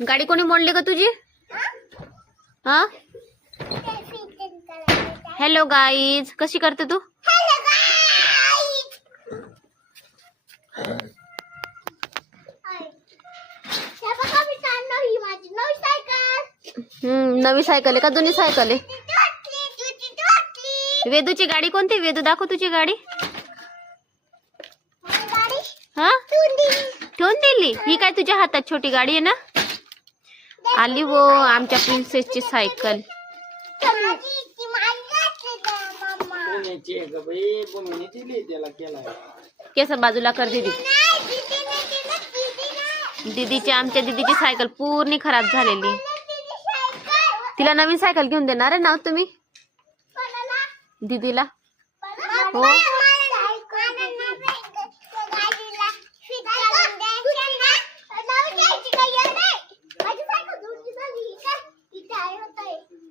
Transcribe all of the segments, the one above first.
गाडी कोणी मोडली का तुझी? हा हॅलो गाईज, कशी करते तू? नवी सायकल आहे का जुनी सायकल आहे? वेदूची गाडी कोणती? वेदू दाखव तुझी गाडी. हा ठेवून दिली ही काय तुझ्या हातात छोटी गाडी आहे ना? आली वो आमच्या प्रिन्सेसची सायकल. केस बाजूला कर दीदी. आमच्या दीदीची सायकल पूर्ण खराब झालेली. तिला नवीन सायकल घेऊन देणार आहे ना तुम्ही दीदीला? हो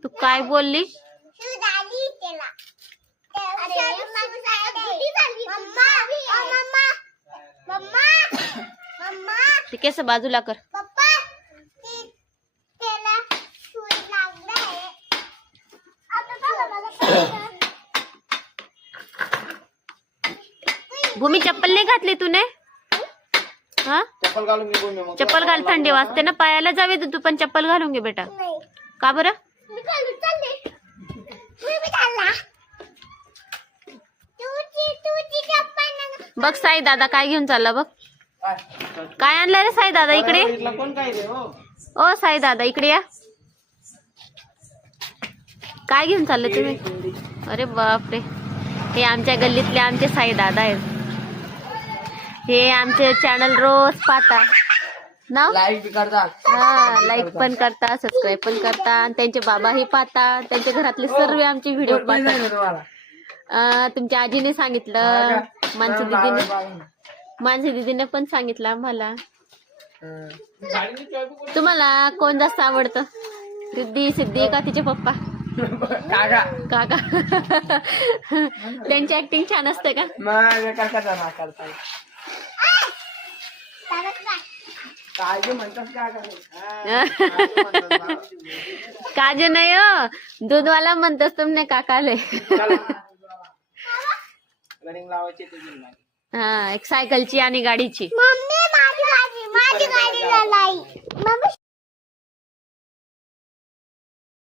तू काय बोलली? ते केस बाजूला कर. भूमी चप्पल नाही घातली तूने? हा चप्पल घाल, थंडी वाजते ना पायाला. जावे तू पण चप्पल घालून घे बेटा. का बरं? बघ साई दादा काय घेऊन चालला बघ. काय आणलं रे साई दादा? इकडे ओ साई दादा इकडे या. काय घेऊन चालले तुम्ही? अरे बापरे, हे आमच्या गल्लीतले आमचे साई दादा आहेत. हे आमचे चॅनल रोज पाहता ना, लाईक पण करता, सबस्क्राईब पण करता. आणि त्यांचे बाबाही पाहता, त्यांच्या घरातले सर्व आमचे व्हिडिओ पाहतात. तुमच्या आजीने सांगितलं, मानसी दीदीने पण सांगितलं आम्हाला. तुम्हाला कोण जास्त आवडतं, रिद्धी सिद्धी का तिचे पप्पा? काका. त्यांची ऍक्टिंग छान असते का? काजू नाही हो, दूधवाला म्हणतोस तुमने काकाले. हा एक सायकलची आणि गाडीची.